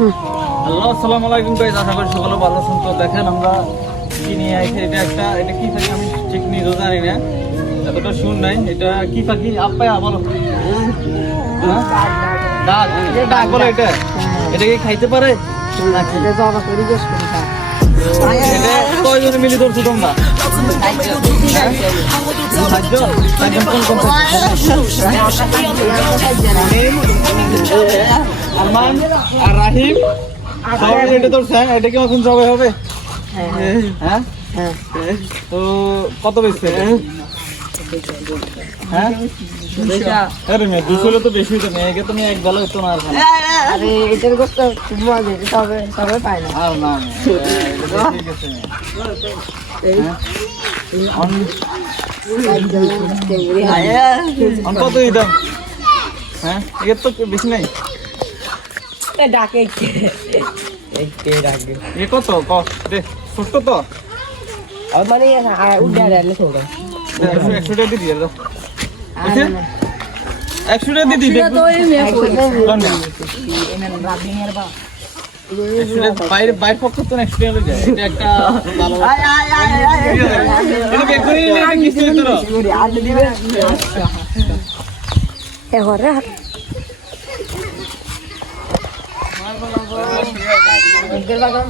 Hello আসসালামু আলাইকুম guys আশা করি সকলে ভালো আছেন। তো দেখেন আমরা কি নিয়ে আইছি এটা একটা এটা কি পাখি আমি ঠিক নিজেও জানি না। এতটা শুন নাই। এটা কি পাখি? আপ্পাই বলো হ্যাঁ? ডাক। এটা ডাক বলে এটা। এটা কি খাইতে পারে? কয়জনে মিলে ধরছো তোমরা? কোন কোন আরমান আর রাহিম সবাই এটা ধরছে হ্যাঁ? এটা কি এখন সবাই হবে হ্যাঁ, হ্যাঁ হ্যাঁ। তো কত বেশি হ্যাঁ আরে মেয়ে দুশো তো বেশি হতো মেয়েকে তুমি এক বেলা হতো না আর আরে এটার গোস্ত খুব মজা এটা সবে সবে পায় না আর না ঠিক আছে মেয়ে। হ্যাঁ? অন- অন কত দিতাম হ্যাঁ এর তো বেশি নাই ডাকে এ কত? ক দে ছোট্ট তো। মানে উঠে আরে ছোড়ো একশো টাকা দিদি দাও? একশো টাকা। একশো টাকা বাইরে বাইরে পক্ষ তো একশো টাকা যায় এটা একটা ভালো এটা বের করে